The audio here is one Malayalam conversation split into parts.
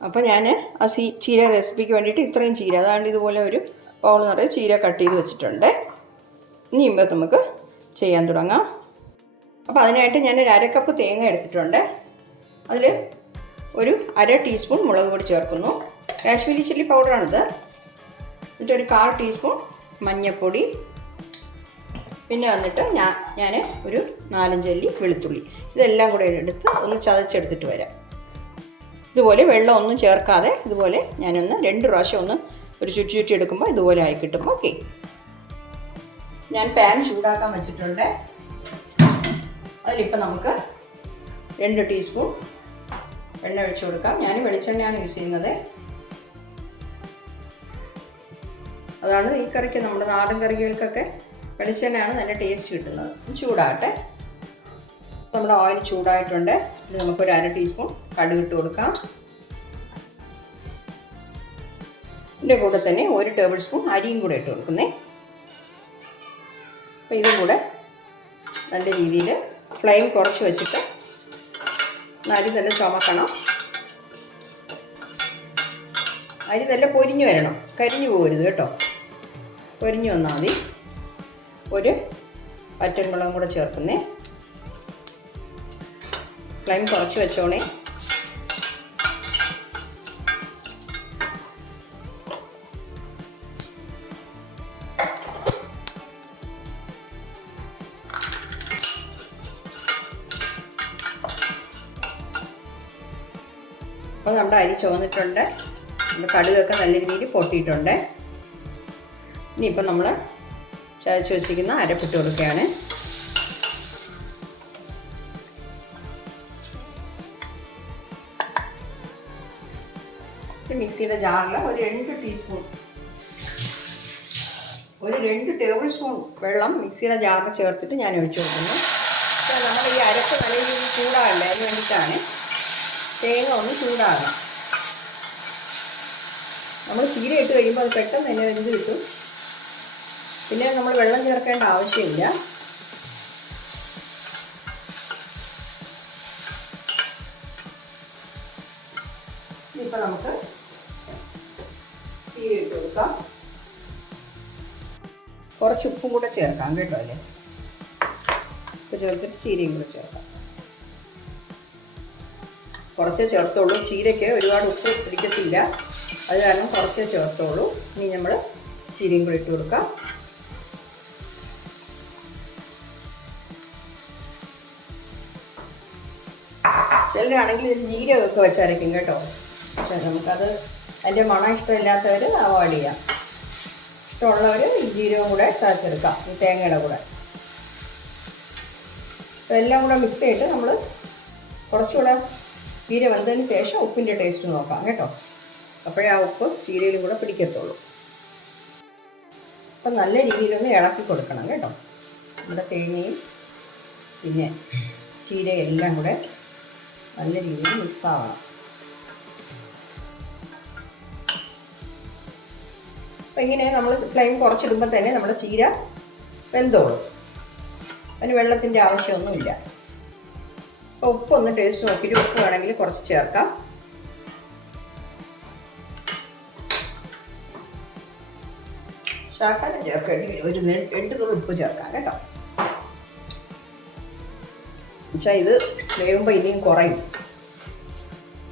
അപ്പോൾ ഞാൻ ആ സീ ചീര റെസിപ്പിക്ക് വേണ്ടിയിട്ട് ഇത്രയും ചീര അതാണ്ട് ഇതുപോലെ ഒരു ബൗൾ നിറയെ ചീര കട്ട് ചെയ്ത് വെച്ചിട്ടുണ്ട്. ഇനി നമുക്ക് ചെയ്യാൻ തുടങ്ങാം. അപ്പോൾ അതിനായിട്ട് ഞാൻ ഒരു അരക്കപ്പ് തേങ്ങ എടുത്തിട്ടുണ്ട്. അതിൽ ഒരു അര ടീസ്പൂൺ മുളക് പൊടി ചേർക്കുന്നു. കാശ്മീരി ചില്ലി പൗഡറാണിത്. എന്നിട്ട് ഒരു കാൽ ടീസ്പൂൺ മഞ്ഞൾപ്പൊടി പിന്നെ വന്നിട്ട് ഞാൻ ഞാൻ ഒരു നാലഞ്ചല്ലി വെളുത്തുള്ളി. ഇതെല്ലാം കൂടെ എടുത്ത് ഒന്ന് ചതച്ചെടുത്തിട്ട് വരാം. ഇതുപോലെ വെള്ളം ഒന്നും ചേർക്കാതെ ഇതുപോലെ ഞാനൊന്ന് രണ്ട് പ്രാവശ്യം ഒന്ന് ഒരു ചുറ്റി ചുറ്റി എടുക്കുമ്പോൾ ഇതുപോലെ ആയി കിട്ടും ഓക്കെ ഞാൻ പാൻ ചൂടാക്കാൻ വെച്ചിട്ടുണ്ട്. അതിലിപ്പോൾ നമുക്ക് രണ്ട് ടീസ്പൂൺ എണ്ണ ഒഴിച്ചു കൊടുക്കാം. ഞാൻ വെളിച്ചെണ്ണയാണ് യൂസ് ചെയ്യുന്നത്. അതാണ് ഈ കറിക്ക് നമ്മുടെ നാടൻ കറികൾക്കൊക്കെ വെളിച്ചെണ്ണയാണ് നല്ല ടേസ്റ്റ് കിട്ടുന്നത്. ചൂടാകട്ടെ. നമ്മുടെ ഓയിൽ ചൂടായിട്ടുണ്ട്. ഇത് നമുക്കൊരു അര ടീസ്പൂൺ കടുക് ഇട്ട് കൊടുക്കാം. ഇതിന്റെ കൂടെ തന്നെ ഒരു ടേബിൾ സ്പൂൺ അരിയും കൂടെ ഇട്ട് കൊടുക്കുന്നേ. അപ്പോൾ ഇതും കൂടെ നല്ല രീതിയിൽ ഫ്ലെയിം കുറച്ച് വെച്ചിട്ട് അരി തന്നെ ചുമക്കണം. അരി നല്ല പൊരിഞ്ഞു വരണം. കരിഞ്ഞു പോകരുത് കേട്ടോ. പൊരിഞ്ഞു വന്നാൽ മതി. ഒരു പറ്റൻമുളകും കൂടെ ചേർക്കുന്നേ. ഫ്ലെയിം കുറച്ച് വെച്ചോണേ. അപ്പോൾ നമ്മുടെ അരി ചുവന്നിട്ടുണ്ട്. നമ്മുടെ കടുകൊക്കെ നല്ല രീതിയിൽ പൊട്ടിയിട്ടുണ്ട്. ഇനിയിപ്പോൾ നമ്മൾ ചതച്ച് വെച്ചിരിക്കുന്ന അരപ്പിട്ട് കൊടുക്കുകയാണ്. മിക്സിയുടെ ജാറിൽ ഒരു രണ്ട് ടീസ്പൂൺ ഒരു രണ്ട് ടേബിൾ സ്പൂൺ വെള്ളം മിക്സിയുടെ ജാറിൽ ചേർത്തിട്ട് ഞാൻ ഒഴിച്ചു കൊടുക്കുന്നു. അപ്പോൾ നമ്മൾ ഈ അരപ്പ് നല്ല രീതിയിൽ ചൂടാകണ്ടേ അതിന് വേണ്ടിയിട്ടാണ് തേങ്ങ ഒന്ന് ചൂടാകാം നമ്മൾ ചീര ഇട്ട് കഴിയുമ്പോൾ അത് പെട്ടെന്ന് തന്നെ വെന്ത് കിട്ടും. പിന്നെ നമ്മൾ വെള്ളം ചേർക്കേണ്ട ആവശ്യമില്ല. ഇപ്പോൾ നമുക്ക് ചീര ഇട്ട് കുറച്ച് ഉപ്പും കൂടെ ചേർക്കാം കേട്ടോ അല്ലേ? ഉപ്പ് ചേർത്തിട്ട് ചീരയും കൂടെ ചേർക്കാം. കുറച്ചേ ചേർത്തോളൂ ചീരയ്ക്ക് ഒരുപാട് ഉപ്പ് പിടിക്കത്തില്ല. അത് കാരണം കുറച്ചേ ചേർത്തോളൂ ഇനി നമ്മൾ ചീരയും കൂടി ഇട്ട് കൊടുക്കാം. ചിലരാണെങ്കിൽ ഇത് ജീരകമൊക്കെ വെച്ചരയ്ക്കും കേട്ടോ. പക്ഷേ നമുക്കത് അതിന്റെ മണം ഇഷ്ടമില്ലാത്തവർ അവോയ്ഡ് ചെയ്യാം. ഇഷ്ടമുള്ളവർ ജീരകം കൂടെ ചതച്ചെടുക്കാം ഈ തേങ്ങയുടെ കൂടെ. ഇതെല്ലാം കൂടെ മിക്സ് ചെയ്തിട്ട് നമ്മൾ കുറച്ചുകൂടെ ചീര വന്നതിന് ശേഷം ഉപ്പിന്റെ ടേസ്റ്റ് നോക്കാം കേട്ടോ. അപ്പോഴേ ആ ഉപ്പ് ചീരയിലും കൂടെ പിടിക്കത്തുള്ളൂ. അപ്പം നല്ല രീതിയിലൊന്ന് ഇളക്കി കൊടുക്കണം കേട്ടോ. നമ്മുടെ തേങ്ങയും പിന്നെ ചീരയും എല്ലാം കൂടെ നല്ല രീതിയിൽ മിക്സ് ആവണം. അപ്പം ഇങ്ങനെ നമ്മൾ ഫ്ലെയിം കുറച്ചിടുമ്പോൾ തന്നെ നമ്മൾ ചീര വെന്തോളും. അതിന് വെള്ളത്തിന്റെ ആവശ്യമൊന്നുമില്ല. അപ്പോൾ ഉപ്പൊന്ന് ടേസ്റ്റ് നോക്കിയിട്ട് ഉപ്പ് വേണമെങ്കിൽ കുറച്ച് ചേർക്കാം. ശാക്കാനം ചേർക്കേണ്ടി ഒരു രണ്ട് തുള്ളി ഉപ്പ് ചേർക്കാം കേട്ടോ. എന്നുവെച്ചാൽ ഇത് വേവുമ്പോൾ ഇനിയും കുറയും.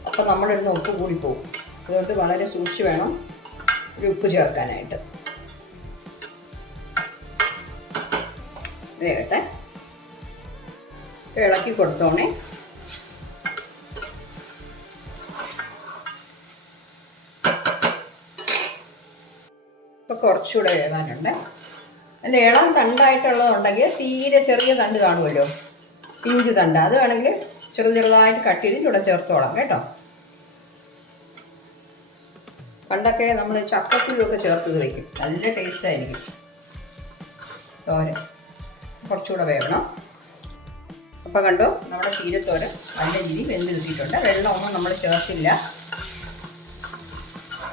അപ്പോൾ നമ്മളിടുന്ന ഉപ്പ് കൂടി പോകും. അതുകൊണ്ട് വളരെ സൂക്ഷിച്ച് വേണം. ഒരു ഉപ്പ് ചേർക്കാനായിട്ട്. വേകട്ടെ ഇളക്കി കൊടുത്തോണേ. ഇപ്പൊ കുറച്ചുകൂടെ വേകാനുണ്ട് അതിന്റെ ഇളം തണ്ടായിട്ടുള്ളതുണ്ടെങ്കിൽ തീരെ ചെറിയ തണ്ട് കാണുമല്ലോ. പിഞ്ച് തണ്ട്. അത് വേണമെങ്കിൽ ചെറു ചെറുതായിട്ട് കട്ട് ചെയ്തിട്ട് ഇവിടെ ചേർത്തോളാം കേട്ടോ. പണ്ടൊക്കെ നമ്മൾ ചക്കക്കുരുവൊക്കെ ചേർത്ത് വയ്ക്കും നല്ല ടേസ്റ്റ് ആയിരിക്കും. തോരൻ. കുറച്ചുകൂടെ വേവണം. അപ്പോൾ കണ്ടോ നമ്മുടെ ചീരത്തോരൻ നല്ല രീതി വെന്ത് കിട്ടിയിട്ടുണ്ട്. വെള്ളമൊന്നും നമ്മൾ ചേർത്തില്ല.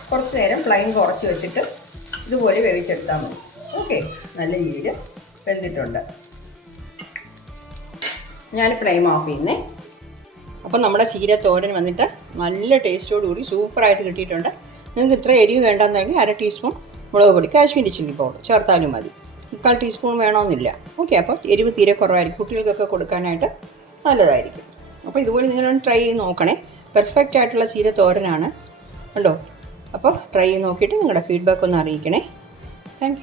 കുറച്ച് നേരം ഫ്ലൈം കുറച്ച് വെച്ചിട്ട് ഇതുപോലെ വേവിച്ചെടുത്താൽ മതി. ഓക്കെ നല്ല രീതിയിൽ വെന്തിട്ടുണ്ട്. ഞാൻ ഫ്ലെയിം ഓഫ് ചെയ്യുന്നേ. അപ്പം നമ്മുടെ ചീര തോരൻ വന്നിട്ട് നല്ല ടേസ്റ്റോട് കൂടി സൂപ്പറായിട്ട് കിട്ടിയിട്ടുണ്ട്. നിങ്ങൾക്ക് ഇത്ര എരിവ് വേണ്ടെന്നെങ്കിൽ അര ടീസ്പൂൺ മുളക് പൊടി കാശ്മീരി ചില്ലി പൗഡർ ചേർത്താലും മതി. മുക്കാൽ ടീസ്പൂൺ വേണമെന്നില്ല ഓക്കെ അപ്പോൾ എരിവ് തീരെ കുറവായിരിക്കും. കുട്ടികൾക്കൊക്കെ കൊടുക്കാനായിട്ട് നല്ലതായിരിക്കും. അപ്പോൾ ഇതുപോലെ നിങ്ങളൊന്ന് ട്രൈ ചെയ്ത് നോക്കണേ. പെർഫെക്റ്റ് ആയിട്ടുള്ള ചീര തോരനാണ്. കണ്ടോ? അപ്പോൾ ട്രൈ ചെയ്ത് നോക്കിയിട്ട് നിങ്ങളുടെ ഫീഡ്ബാക്ക് ഒന്ന് അറിയിക്കണേ. താങ്ക്